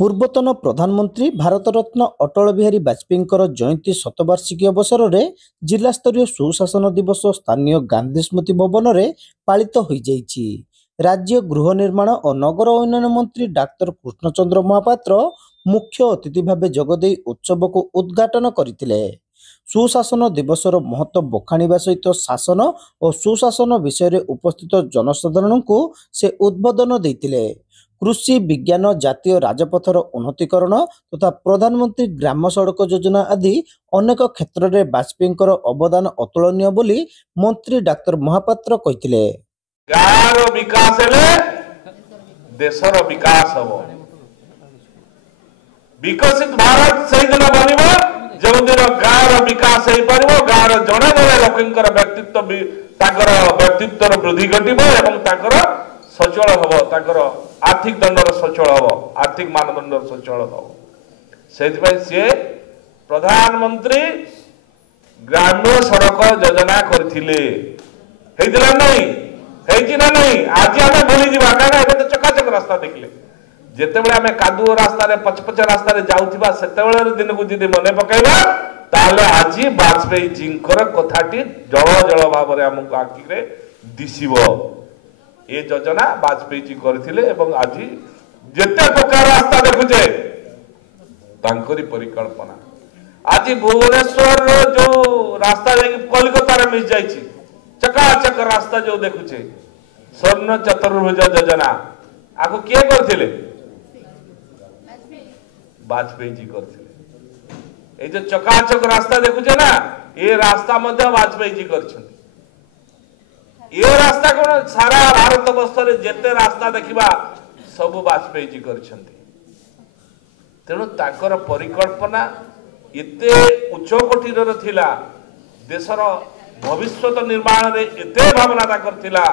ପୂର୍ବତନ ପ୍ରଧାନମନ୍ତ୍ରୀ ଭାରତରତ୍ନ ଅଟଳ ବିହାରୀ ବାଜପେୟୀଙ୍କର ଜୟନ୍ତୀ ଶତବାର୍ଷିକୀ ଅବସରରେ ଜିଲ୍ଲାସ୍ତରୀୟ ସୁଶାସନ ଦିବସ ସ୍ଥାନୀୟ ଗାନ୍ଧୀ ସ୍ମୃତି ଭବନରେ ପାଳିତ ହୋଇଯାଇଛି। ରାଜ୍ୟ ଗୃହ ନିର୍ମାଣ ଓ ନଗର ଉନ୍ନୟନ ମନ୍ତ୍ରୀ ଡାକ୍ତର କୃଷ୍ଣଚନ୍ଦ୍ର ମହାପାତ୍ର ମୁଖ୍ୟ ଅତିଥି ଭାବେ ଯୋଗଦେଇ ଉତ୍ସବକୁ ଉଦ୍ଘାଟନ କରିଥିଲେ। ସୁଶାସନ ଦିବସର ମହତ୍ତ୍ୱ ବଖାଣିବା ସହିତ ଶାସନ ଓ ସୁଶାସନ ବିଷୟରେ ଉପସ୍ଥିତ ଜନସାଧାରଣଙ୍କୁ ସେ ଉଦ୍ବୋଧନ ଦେଇଥିଲେ। କୃଷି ବିଜ୍ଞାନ, ଜାତୀୟ ରାଜପଥର ଉନ୍ନତିକରଣ ତଥା ପ୍ରଧାନମନ୍ତ୍ରୀ ଗ୍ରାମ ସଡ଼କ ଯୋଜନା ଆଦି ଅନେକ କ୍ଷେତ୍ରରେ ବାଜପେୟୀଙ୍କର ଅବଦାନ ଅତୁଳନୀୟ ବୋଲି ମନ୍ତ୍ରୀ ଡାକ୍ତର ମହାପାତ୍ର କହିଥିଲେ। ଗାଁର ବିକାଶ ହେଲେ ଦେଶର ବିକାଶ ହେବ। ବିକଶିତ ଭାରତ ସେଇଦିନ ବନିବ ଯେଉଁଦିନ ଗାଁର ବିକାଶ ହେଇପାରିବ, ଗାଁର ଜଣେ ଜଣେ ଲୋକଙ୍କର ବ୍ୟକ୍ତିତ୍ୱର ବୃଦ୍ଧି ଘଟିବ ଏବଂ ତାଙ୍କର ସଚଳ ହେବ, ତାଙ୍କର आर्थिक दंडर सचल हम, आर्थिक मानदंडर सचल हम। से प्रधानमंत्री ग्राम्य सड़क योजना करथिले नहीं आज आम भूली जा कहीं तो चकाचक रास्ता देखले जिते आम कादुओ रास्ता पचपच रास्ता जाऊा से दिन को जी मन पकड़ा ताले आज वाजपेयी जी कथाटी जल जल भाव आमको आखिरे दिशब। ये योजना वाजपेयी जी करथिले एवं आज जेते प्रकार रास्ता देखुचे तांकरी परिकल्पना आज भुवनेश्वर जो रास्ता कोलकाता रे मिस जाइछि चकाचक रास्ता जो देखुचे स्वर्ण चतुर्भुज योजना आको किए करथिले वाजपेयी जी करथिले। ए जो चकाचक रास्ता देखुचे ना ये रास्ता मध्य वाजपेयी जी करछथि। ये रास्ता कौन सारा भारत वर्ष जेते रास्ता देखा सब वाजपेयी जी करछथि। तेणु ताकर परिकल्पना एते उच्च कोटीर थिला, देशर भविष्यत निर्माण रे एते भावना ताकर थिला।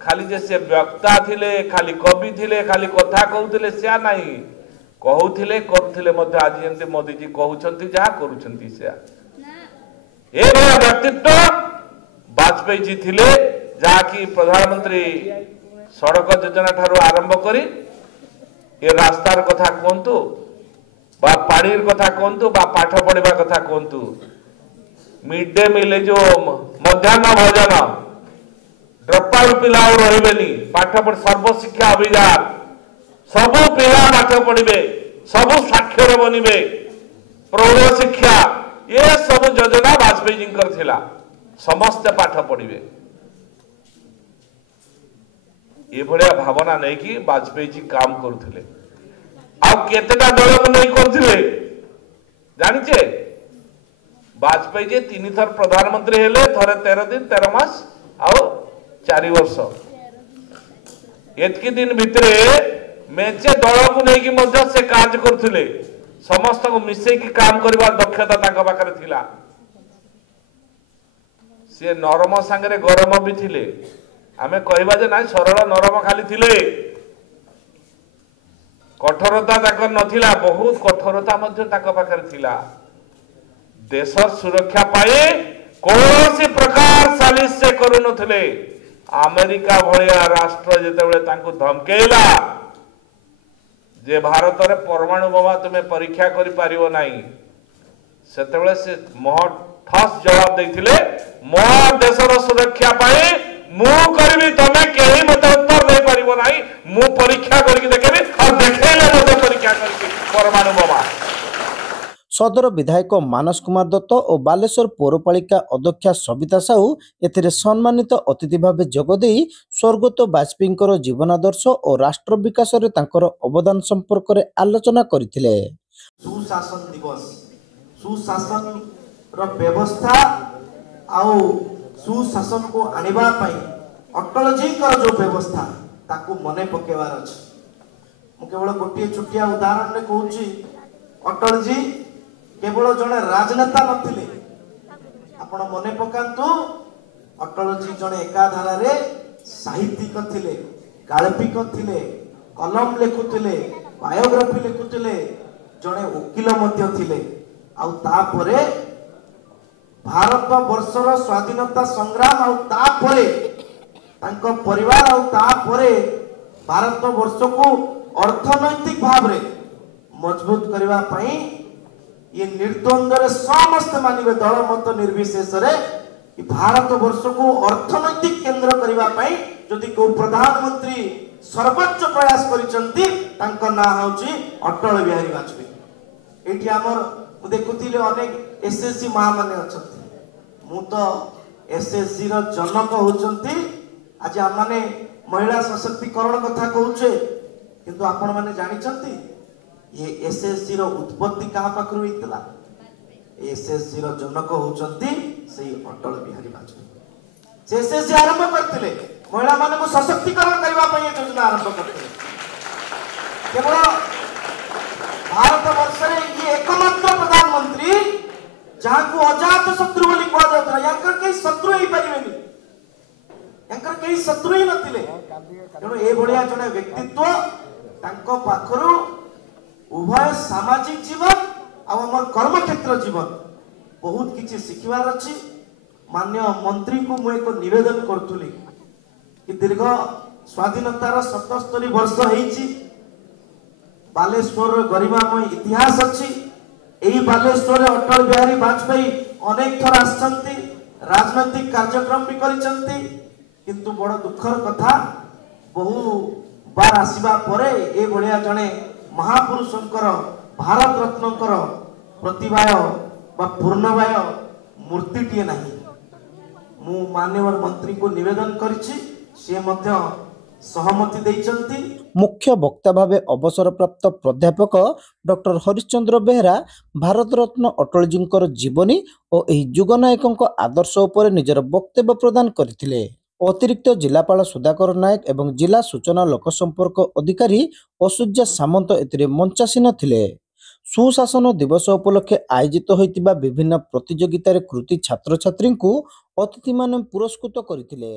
खाली जे से वक्ता थिले, खाली कवि थिले, खाली कथा कहउथिले से नाही, कहउथिले करूथिले मध्य आज जेंते मोदी जी कहउछंती जहा करूछंती से ए व्यक्तित्व वाजपेयी जी थिले, जहाँकि प्रधानमंत्री सड़क योजना ठारू आरंभ करी ये रास्तार कथा कहतु बा पानीर कथा कहतु बा पाठ पढ़ा कथा कहतु, मिड डे मिल जो मध्याह्न भोजन ड्रपआउट पिला रही पाठ पढ़ सर्वशिक्षा अभियान सबू पिला पाठ पढ़े सबू साक्षर बनवे प्रौढ़ शिक्षा ये सब योजना वाजपेयी जी थिला। समस्त पाठ पढ़े ये भाया भावना नहीं कि वाजपेयी जी काम करुले आतेटा दल को नहीं करथिले जानिचे वाजपेयी जी 3 थर प्रधानमंत्री हेले, थरे 13 दिन 13 मास आउ 4 वर्ष एतकी दिन भितरे मेचे दल को नहीं मध्य से कार्य करथिले। समस्त को मिसे की काम करबा दक्षता ताका पाखरे थिला। सी नरम सांगे गरम भी थिले, आमे कहबा जे ना सरल नरम खाली थिले, कठोरता ताकर नथिला, बहुत कठोरता मध्य ताका पाखरे थिला। देश सुरक्षा पाए कौनसी प्रकार सालिश से करू नथिले। अमेरिका भलिया राष्ट्र जेतेबेले तांको धमकेला जे भारत रे परमाणु बोमा तुमे परीक्षा करि पारिबो नाही, सेतेबेले से ठस जवाब देथिले मो देशर सुरक्षा पाई मु करबी, तमे केही मते उत्तर दे परिबो नाही, मु परीक्षा करके देखेबी और देखेले मते परीक्षा करके परमाणु बोमा। सदर विधायक मानस कुमार दत्त और बालेश्वर पौरपालिका अध्यक्षा सविता साहू एथिरे सम्मानित अतिथि भाव जोगदेई स्वर्गत वाजपेयींकर जीवनादर्श और राष्ट्र विकास रे तांकर अवदान संपर्क रे आलोचना करथिले। सुशासन दिवस सुशासन व्यवस्था आउ सुशासन को आनिबा पई अटल जी कर जो व्यवस्था ताकू मने पकेवार अछि। मु केवल गोटे छुटिया उदाहरण रे कहूची, अटल जी केवल जने राजनेता नथिले, आपण मने पकांतु अटल जी जने एकाधारा रे साहित्यिक थिले, गाल्पिक थिले, कलम लेखुथिले, बायोग्राफी लेखुथिले, जने वकील मध्य थिले। आउ तापरे भारत वर्षर स्वाधीनता संग्राम आउ तापरे तांको परिवार आउ तापरे भारत वर्ष को अर्थनैतिक भाव रे मजबूत करबा पई ये निर्द्वंद्व समस्त मानिबे दल मत निर्विशेष भारत वर्ष को अर्थनैतिक केंद्र करबा पई जदि को प्रधानमंत्री सर्वोच्च प्रयास करिसंती तांका ना होची अटल बिहारी वाजपेयी। एठी हमर मु देखुतिले अनेक एसएससी महामाने अछंती मु तो एसएससी रो जनक होचंती। आज हम माने महिला सशक्तिकरण कथा कहूचे किंतु आपण माने जानि छंती ये एसएससी रो उत्पत्ति कहा पाखरु हितला। एसएससी रो जनक होचंती सेही अटल बिहारी वाजपेयी। से एसएससी आरंभ करथिले महिला माने को सशक्तिकरण करबा पई योजना आरंभ करथिले। केवल भारत वर्ष रे ये एकमात्र प्रधानमंत्री जहां को अजात शत्रु बोली कहा जाता यांकर के शत्रु ही परिवेनी यांकर के शत्रु ही नथिले। तेणु ए भलिया जने व्यक्तित्व तांको पाखरु उभय सामाजिक जीवन आ हमर कर्म क्षेत्र जीवन बहुत किछि सिखिबार अछि। माननीय मंत्री को मु एक निवेदन करथुली कि दीर्घ स्वाधीनतार 77 वर्ष हेछि बालेश्वर गरिमामय इतिहास अछि। एही बालेश्वर अटल बिहारी वाजपेयी अनेक थर आछंती राजनैतिक कार्यक्रम भी करिसंती किंतु बड़ दुखर कथा बहु बार आसीबा परे ए भलिया जने महापुरुषंकर भारत रत्नकर प्रतिभाय बा पूर्णवाय मूर्तिटिए नाही। मु माननीय मंत्री को निवेदन करिछि से मध्य सहमति दैचंती। मुख्य वक्ता भावे अवसरप्राप्त प्राध्यापक डॉक्टर हरिश्चंद्र बेहरा भारत रत्न अटलजींकर जीवनी और एही जुगनायकଙ୍କ आदर्श उपरे निजर वक्तव्य प्रदान करथिले। अतिरिक्त जिलापाल सुधाकर नायक एवं जिला सूचना लोक संपर्क अधिकारी असुज्जा सामंत एतिरे मंचासीन थिले। सुशासन दिवस उपलक्षे आयोजित होइतिबा विभिन्न प्रतियोगितारे कृति छात्र छात्री को अतिथि माने पुरस्कृत करथिले।